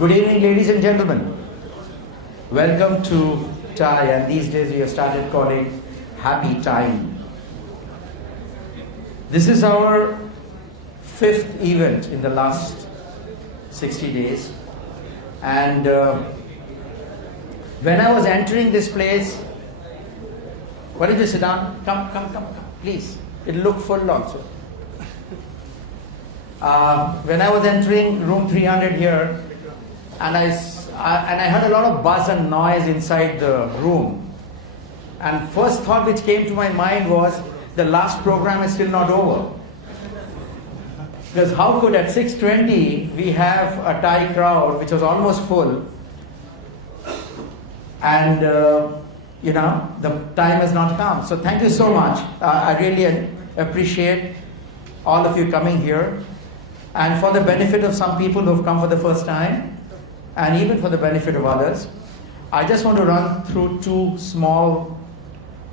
Good evening, ladies and gentlemen. Welcome to Thai, and these days we have started calling Happy Time. This is our fifth event in the last 60 days. And when I was entering this place, why don't you sit down? Come, please. It'll look full also. When I was entering room 300 here, and I heard a lot of buzz and noise inside the room. And first thought which came to my mind was, the last program is still not over. Because how could at 6:20 we have a Thai crowd which was almost full, and the time has not come. So thank you so much. I really appreciate all of you coming here. And for the benefit of some people who have come for the first time, and even for the benefit of others, I just want to run through two small...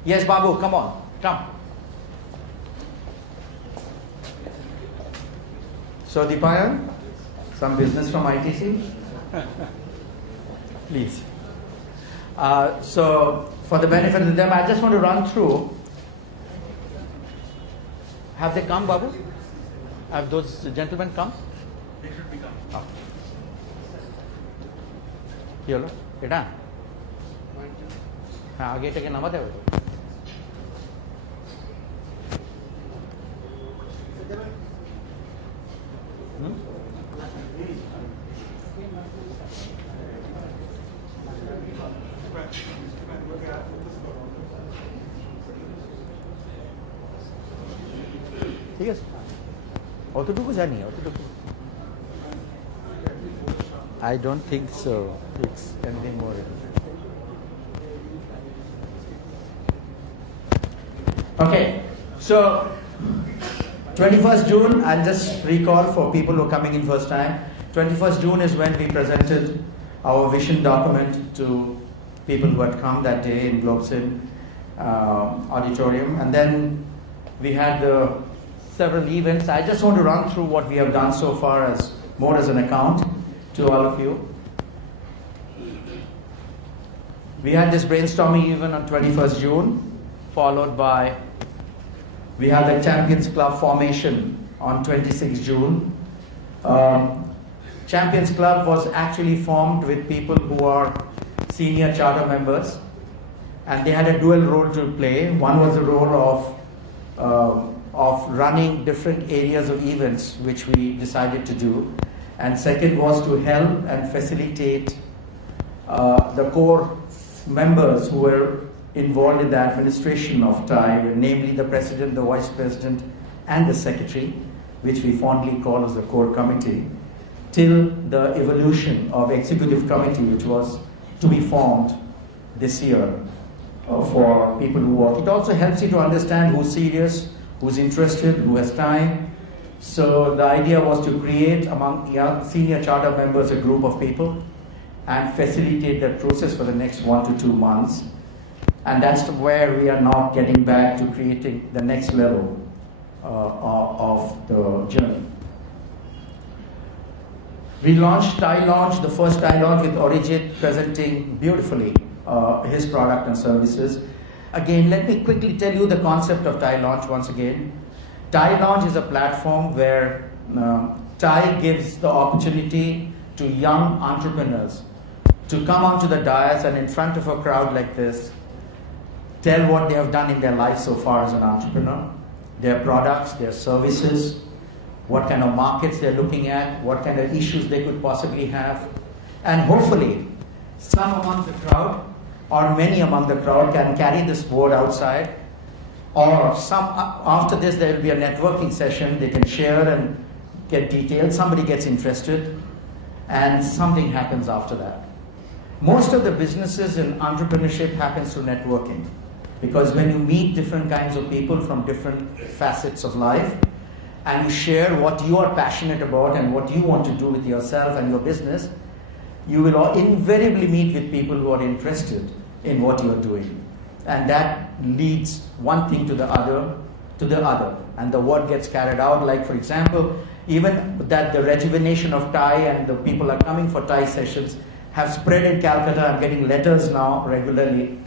Yes, Babu, come on, come. So, Deepayan, some business from ITC? Please. So, for the benefit of them, I just want to run through. Have they come, Babu? Have those gentlemen come? They should be coming. Oh. Here, look. এটা হ্যাঁ আগে এটাকে নামাতে হবে তো ঠিক আছে অতটুকু জানি অতটুকু I don't think so. It's anything more. Okay, so 21st June, I'll just recall for people who are coming in first time. 21st June is when we presented our vision document to people who had come that day in Globsin auditorium. And then we had several events. I just want to run through what we have done so far as more as an account to all of you. We had this brainstorming event on 21st June, followed by, we had the Champions Club formation on 26th June. Champions Club was actually formed with people who are senior charter members, and they had a dual role to play. One was the role of running different areas of events, which we decided to do. And second was to help and facilitate the core members who were involved in the administration of Thai, namely the president, the vice president, and the secretary, which we fondly call as the core committee, till the evolution of executive committee, which was to be formed this year for people who work. It also helps you to understand who's serious, who's interested, who has time. So the idea was to create among young senior charter members a group of people and facilitate that process for the next 1 to 2 months. And that's where we are now getting back to creating the next level of the journey. We launched Thai Launch, the first Thai Launch, with Orijit presenting beautifully his product and services. Again, let me quickly tell you the concept of Thai Launch once again. Thai Launch is a platform where Thai gives the opportunity to young entrepreneurs to come onto the dais and in front of a crowd like this, tell what they have done in their life so far as an entrepreneur, their products, their services, what kind of markets they're looking at, what kind of issues they could possibly have. And hopefully, some among the crowd, or many among the crowd, can carry this board outside. Or after this, there will be a networking session. They can share and get details. Somebody gets interested, and something happens after that. Most of the businesses in entrepreneurship happens through networking, because when you meet different kinds of people from different facets of life, and you share what you are passionate about and what you want to do with yourself and your business, you will invariably meet with people who are interested in what you are doing. And that leads one thing to the other, and the word gets carried out. Like, for example, even that the rejuvenation of Thai and the people are coming for Thai sessions have spread in Calcutta. I'm getting letters now regularly.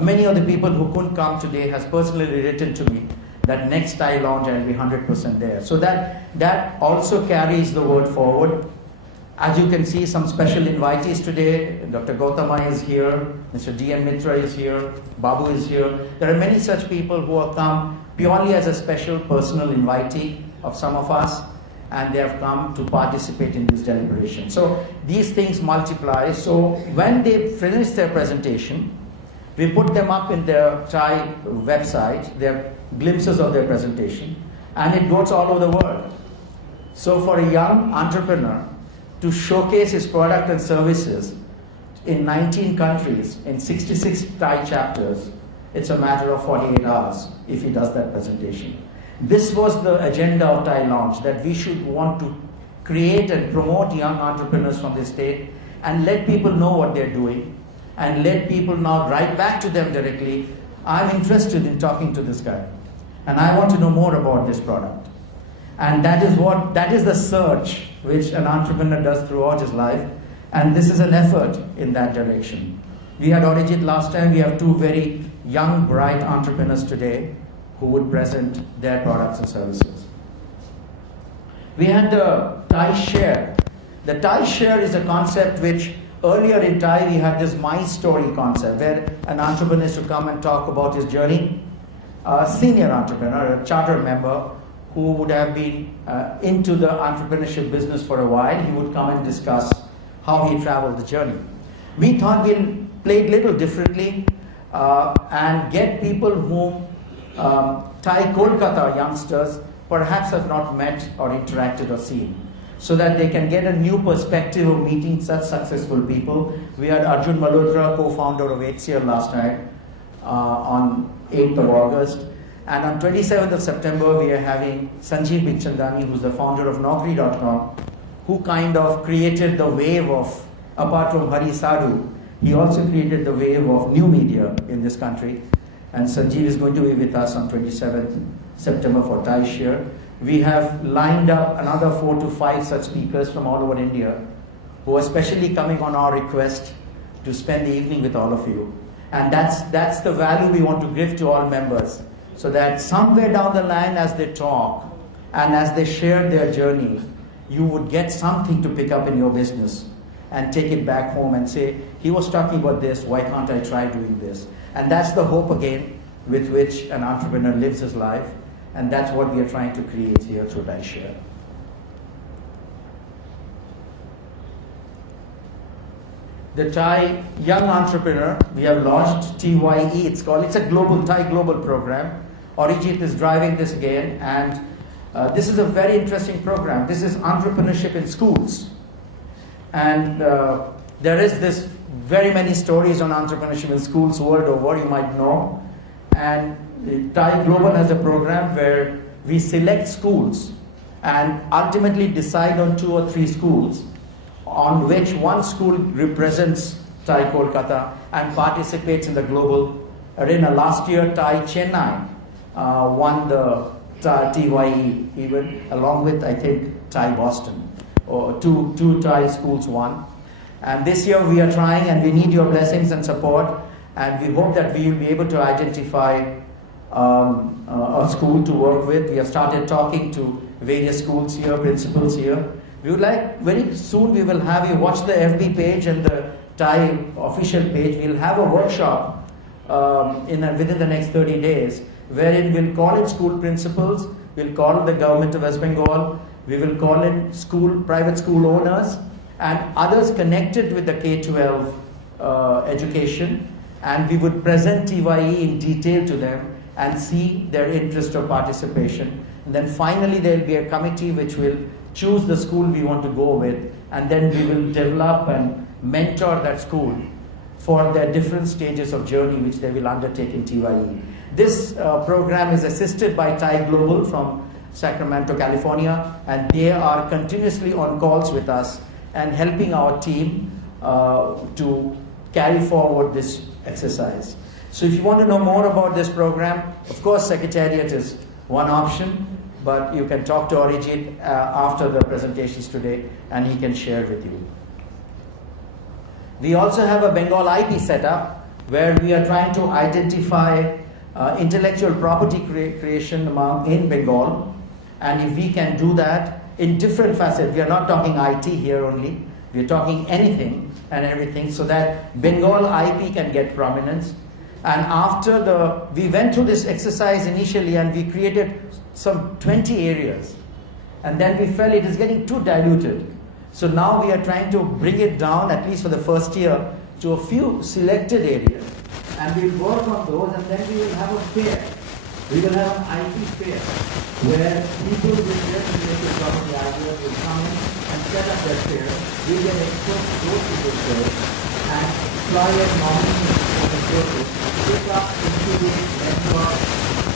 Many of the people who couldn't come today has personally written to me that next Thai launch I'll be 100% there. So that also carries the word forward. As you can see, some special invitees today. Dr. Gautama is here, Mr. D.N. Mitra is here, Babu is here. There are many such people who have come purely as a special personal invitee of some of us, and they have come to participate in this deliberation. So these things multiply. So when they finish their presentation, we put them up in their Thai website, their glimpses of their presentation, and it goes all over the world. So for a young entrepreneur to showcase his product and services in 19 countries, in 66 Thai chapters, it's a matter of 48 hours if he does that presentation. This was the agenda of Thai Launch, that we should want to create and promote young entrepreneurs from the state and let people know what they're doing, and let people now write back to them directly, I'm interested in talking to this guy, and I want to know more about this product. And that is the search which an entrepreneur does throughout his life, and this is an effort in that direction. We had Arijit last time. We have two very young, bright entrepreneurs today who would present their products and services. We had the Thai Share. The Thai Share is a concept which earlier in Thai we had this My Story concept, where an entrepreneur is to come and talk about his journey. A senior entrepreneur, a charter member, who would have been into the entrepreneurship business for a while, he would come and discuss how he traveled the journey. We thought we'll play it a little differently and get people whom Thai Kolkata youngsters perhaps have not met or interacted or seen, so that they can get a new perspective of meeting such successful people. We had Arjun Malhotra, co-founder of HCL last time, on 8th of August. And on 27th of September, we are having Sanjeev Bikhchandani, who's the founder of Naukri.com, who kind of created the wave of, apart from Hari Sadhu, he also created the wave of new media in this country. And Sanjeev is going to be with us on 27th September for Thai Share. We have lined up another 4 to 5 such speakers from all over India, who are specially coming on our request to spend the evening with all of you. And that's the value we want to give to all members, so that somewhere down the line, as they talk and as they share their journey, you would get something to pick up in your business and take it back home and say, he was talking about this, why can't I try doing this? And that's the hope again with which an entrepreneur lives his life, and that's what we are trying to create here through Thai Share. The Thai Young Entrepreneur, we have launched TYE, it's a global Thai global program. Arijit is driving this again, and this is a very interesting program. This is entrepreneurship in schools. And there is this very many stories on entrepreneurship in schools world over, you might know. And Thai Global has a program where we select schools and ultimately decide on 2 or 3 schools, on which one school represents Thai Kolkata and participates in the global arena. Last year, Thai Chennai won the TYE, even along with, I think, Thai Boston. Or two Thai schools won. And this year we are trying, and we need your blessings and support, and we hope that we will be able to identify a school to work with. We have started talking to various schools here, principals here. We would like, very soon we will have you watch the FB page and the Thai official page. We'll have a workshop within the next 30 days, wherein we'll call in school principals, we'll call the government of West Bengal, we will call in private school owners and others connected with the K-12 education, and we would present TYE in detail to them and see their interest or participation. And then finally there will be a committee which will choose the school we want to go with, and then we will develop and mentor that school for their different stages of journey which they will undertake in TYE. This program is assisted by Thai Global from Sacramento, California, and they are continuously on calls with us and helping our team to carry forward this exercise. So if you want to know more about this program, of course Secretariat is one option, but you can talk to Arijit after the presentations today, and he can share with you. We also have a Bengal IP setup where we are trying to identify intellectual property creation in Bengal, and if we can do that in different facets, we are not talking IT here only, we are talking anything and everything, so that Bengal IP can get prominence. And after we went through this exercise initially and we created some 20 areas, and then we felt it is getting too diluted. So now we are trying to bring it down, at least for the first year, to a few selected areas, and we'll work on those, and then we will have a fair. We will have an IT fair where people with their intellectual property ideas will come in and set up their fair. We get experts to go to this fair and try and nominate and courses, pick up, incubate, network,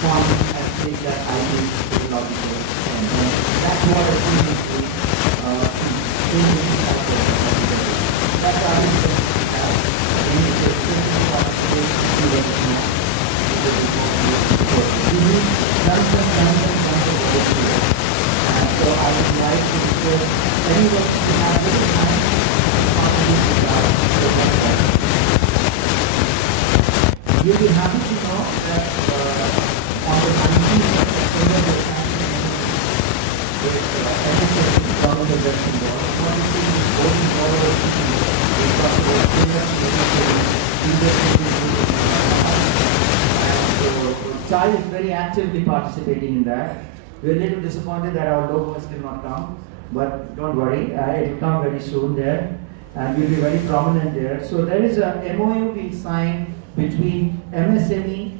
fund, and take that IT technological. And that's what I think is the that's our research as and so I would like to request anyone who has little time to you'll be happy to know that on the 19th of September we're with Government Election Board. Chai is very actively participating in that. We're a little disappointed that our logo has still not come, but don't worry, it will come very soon there, and we'll be very prominent there. So there is a MOU being signed between MSME,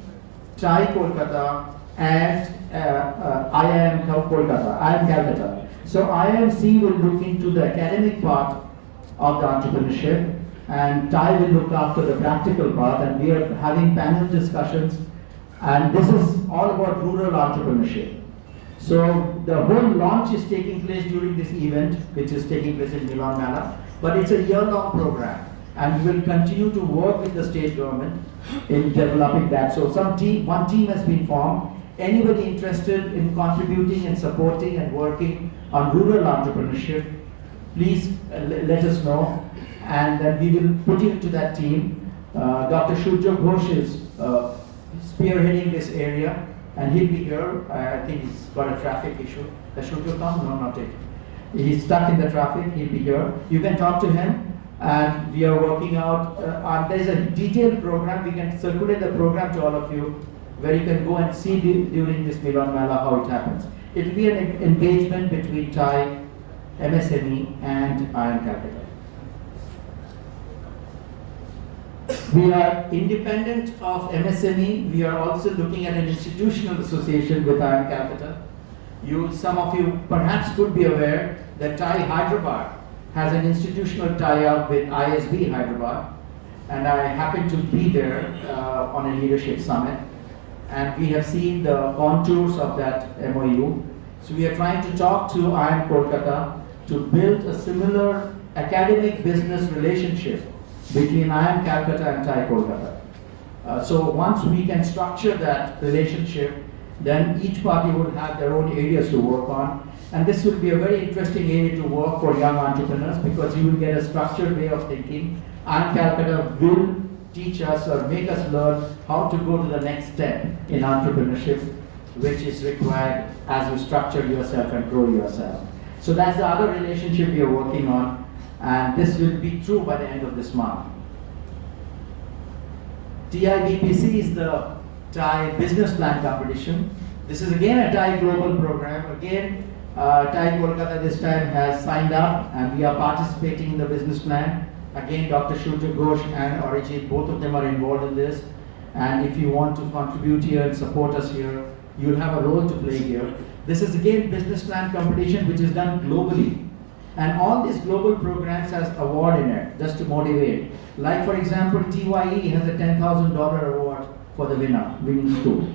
Chai Kolkata, and IIM Kolkata, IIM Calcutta. So IIMC will look into the academic part of the entrepreneurship, and Chai will look after the practical part, and we are having panel discussions, and this is all about rural entrepreneurship. So the whole launch is taking place during this event, which is taking place in Milan Mela, but it's a year-long program, and we will continue to work with the state government in developing that. So one team has been formed. Anybody interested in contributing and supporting and working on rural entrepreneurship, please let us know, and then we will put you into that team. Dr. Shurjo Ghosh is spearheading this area, and he'll be here. I think he's got a traffic issue. Does Shurjo come? No, not it. He's stuck in the traffic. He'll be here. You can talk to him, and we are working out. There's a detailed program. We can circulate the program to all of you, where you can go and see during this Milan Mela how it happens. It will be an engagement between Chai, MSME, and IIM Calcutta. We are independent of MSME. We are also looking at an institutional association with IIM Calcutta. Some of you perhaps could be aware that Chai Hyderabad has an institutional tie-up with ISB Hyderabad, and I happened to be there on a leadership summit, and we have seen the contours of that MOU. So we are trying to talk to IIM Kolkata to build a similar academic business relationship between IIM Calcutta and Chai Kolkata. So once we can structure that relationship, then each party would have their own areas to work on. And this will be a very interesting area to work for young entrepreneurs, because you will get a structured way of thinking. IIM Calcutta will teach us or make us learn how to go to the next step in entrepreneurship, which is required as you structure yourself and grow yourself. So that's the other relationship we are working on, and this will be true by the end of this month. TIBPC is the Chai Business Plan Competition. This is again a Chai Global program. Again, Chai Kolkata this time has signed up, and we are participating in the business plan. Again, Dr. Shurjo Ghosh and Arijit, both of them are involved in this. And if you want to contribute here and support us here, you'll have a role to play here. This is again business plan competition, which is done globally. And all these global programs has award in it, just to motivate. Like for example, TYE has a $10,000 award for the winning school.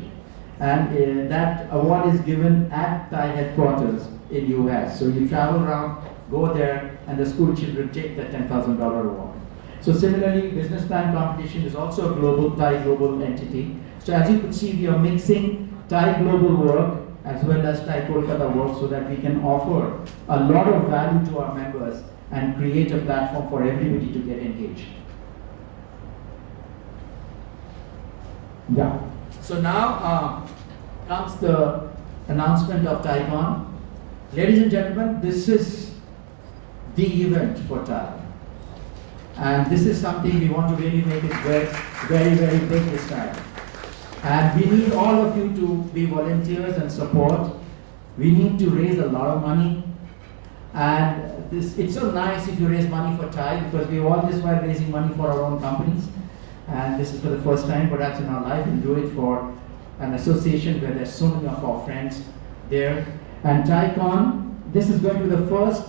And that award is given at Chai headquarters in US. So you travel around, go there, and the school children take the $10,000 award. So similarly, business plan competition is also a global Chai global entity. So as you could see, we are mixing Chai global work as well as Thai Kolkata work so that we can offer a lot of value to our members and create a platform for everybody to get engaged. Yeah. So now comes the announcement of ThaiCon. Ladies and gentlemen, this is the event for Thai. And this is something we want to really make it very, very, very big this time. And we need all of you to be volunteers and support. We need to raise a lot of money. And it's so nice if you raise money for Thai, because we all this while raising money for our own companies. And this is for the first time perhaps in our life, and do it for an association where there's so many of our friends there. And ThaiCon, this is going to be the first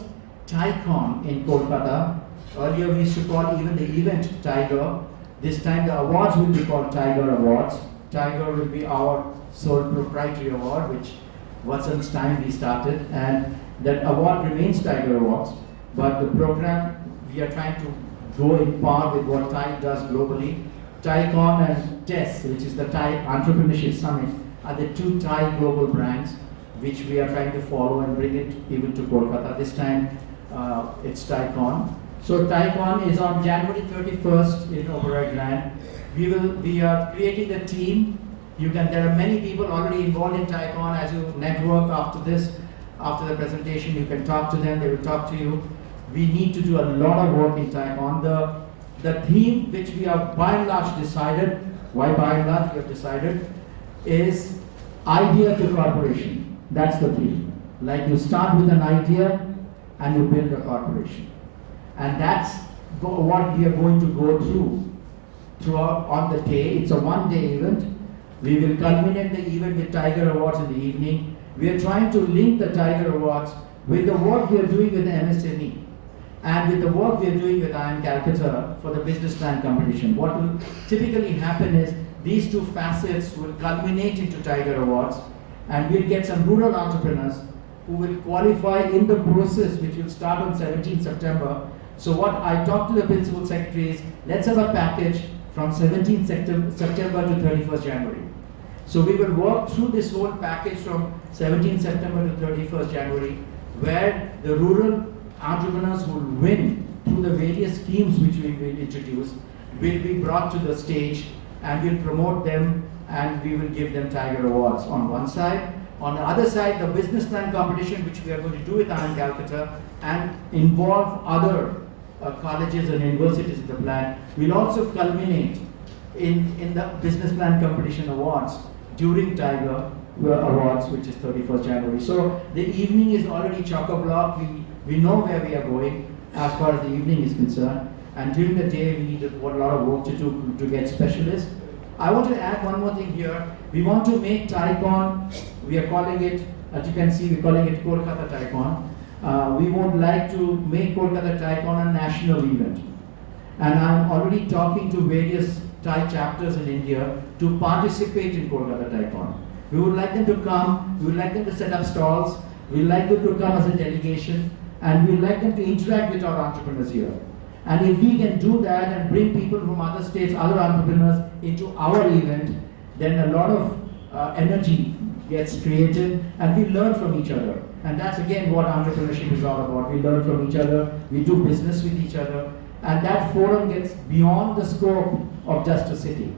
ThaiCon in Kolkata. Earlier we used to call even the event Tiger. This time the awards will be called Tiger Awards. Tiger will be our sole proprietary award, which Watson's time we started, and that award remains Tiger Awards. But the program, we are trying to go in par with what Thai does globally. ThaiCon and TESS, which is the Thai Entrepreneurship Summit, are the two Thai global brands which we are trying to follow and bring it even to Kolkata. This time it's ThaiCon. So ThaiCon is on January 31st in Oberoi Grand. We are creating a team. There are many people already involved in ThaiCon. As you network after this, after the presentation, you can talk to them, they will talk to you. We need to do a lot of work in ThaiCon. The theme which we have by and large decided, why by and large we have decided, is idea to corporation. That's the theme. Like you start with an idea and you build a corporation. And that's what we are going to go throughout on the day. It's a one-day event. We will culminate the event with Tiger Awards in the evening. We are trying to link the Tiger Awards with the work we are doing with the MSME and with the work we are doing with IIM Calcutta for the business plan competition. What will typically happen is these two facets will culminate into Tiger Awards, and we'll get some rural entrepreneurs who will qualify in the process, which will start on 17th September. So what I talked to the principal secretary is, let's have a package from 17th September to 31st January. So we will work through this whole package from 17th September to 31st January, where the rural entrepreneurs who will win through the various schemes which we will introduce will be brought to the stage, and we'll promote them, and we will give them Tiger Awards on one side. On the other side, the business plan competition, which we are going to do with IIM Calcutta and involve other colleges and universities in the plan, will also culminate in the business plan competition awards during Tiger Awards, which is 31st January. So the evening is already chock-a-block. We know where we are going as far as the evening is concerned. And during the day, we need a lot of work to do to get specialists. I want to add one more thing here. We want to make ThaiCon, we are calling it, as you can see, we're calling it Kolkata ThaiCon. We would like to make Kolkata ThaiCon a national event. And I'm already talking to various Thai chapters in India to participate in Kolkata ThaiCon. We would like them to come, we would like them to set up stalls, we would like them to come as a delegation, and we would like them to interact with our entrepreneurs here. And if we can do that and bring people from other states, other entrepreneurs into our event, then a lot of energy gets created, and we learn from each other. And that's again what entrepreneurship is all about. We learn from each other, we do business with each other, and that forum gets beyond the scope of just a city.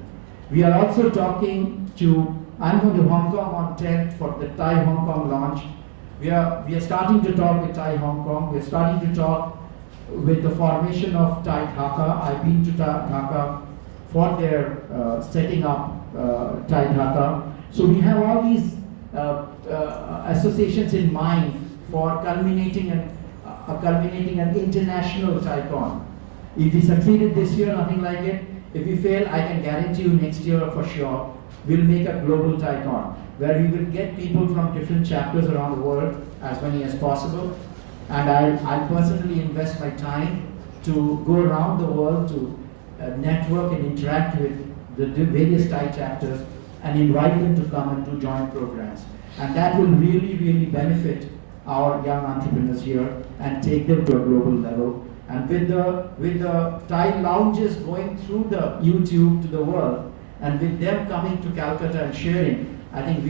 We are also talking to, I'm going to Hong Kong on 10th for the Thai Hong Kong launch. We are starting to talk with Thai Hong Kong. We're starting to talk with the formation of Thai Dhaka. I've been to Dhaka for their setting up Thai Dhaka. So we have all these associations in mind for culminating an international ThaiCon. If we succeeded this year, nothing like it. If we fail, I can guarantee you next year for sure, we'll make a global ThaiCon, where we will get people from different chapters around the world, as many as possible. And I'll personally invest my time to go around the world to network and interact with the various Thai chapters and invite them to come and do joint programs. And that will really, really benefit our young entrepreneurs here and take them to a global level. And with the Thai lounges going through the YouTube to the world, and with them coming to Calcutta and sharing, I think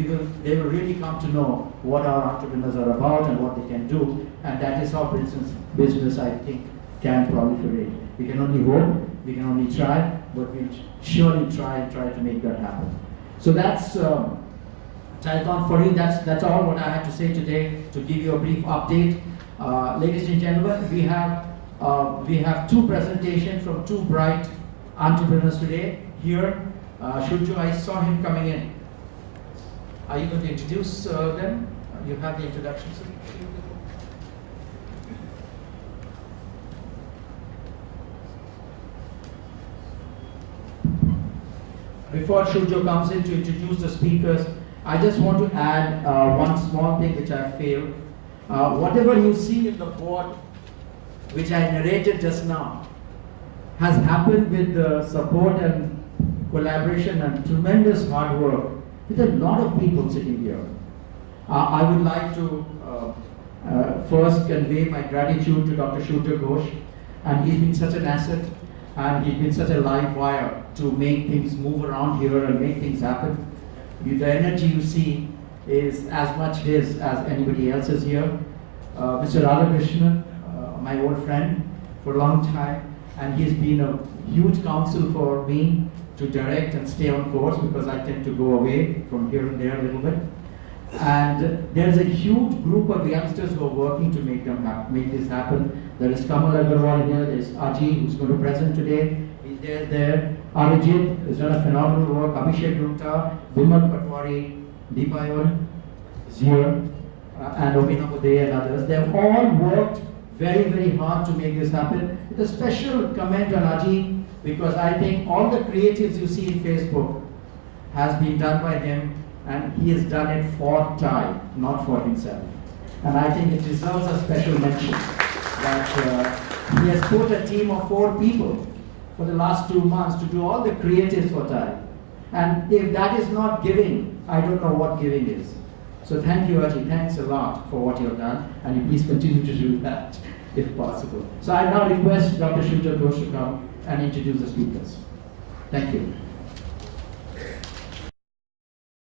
they will really come to know what our entrepreneurs are about and what they can do, and that is how business I think can proliferate. We can only hope, we can only try, but we'll surely try to make that happen. So that's TileCon for you. That's all what I had to say today to give you a brief update. Ladies and gentlemen, we have two presentations from two bright entrepreneurs today here. Shurjo, I saw him coming in. Are you going to introduce them? You have the introductions. Before Shurjo comes in to introduce the speakers, I just want to add one small thing which I feel. Whatever you see in the board, which I narrated just now, has happened with the support and collaboration and tremendous hard work with a lot of people sitting here. I would like to first convey my gratitude to Dr. Shurjo Ghosh, and he's been such an asset, and he's been such a live wire to make things move around here and make things happen. The energy you see is as much his as anybody else's here. Mr. Radhakrishnan, my old friend for a long time, and he's been a huge counsel for me to direct and stay on course, because I tend to go away from here and there a little bit. And there's a huge group of youngsters who are working to make this happen. There is Kamal Agarwal here, there's Aji, who's going to present today. He's there. Arijit has done a phenomenal work. Abhishek Rupta, Vimal Patwari, Deepayon is here, and Obina Uday and others. They've all worked very, very hard to make this happen. With a special comment on Aji, because I think all the creatives you see in Facebook has been done by him, and he has done it for Tile, not for himself. And I think it deserves a special mention that he has put a team of 4 people for the last 2 months to do all the creatives for Tile. And if that is not giving, I don't know what giving is. So thank you, Aji. Thanks a lot for what you have done, and you please continue to do that if possible. So I now request Dr. Shurjo Ghosh to come and introduce the speakers. Thank you.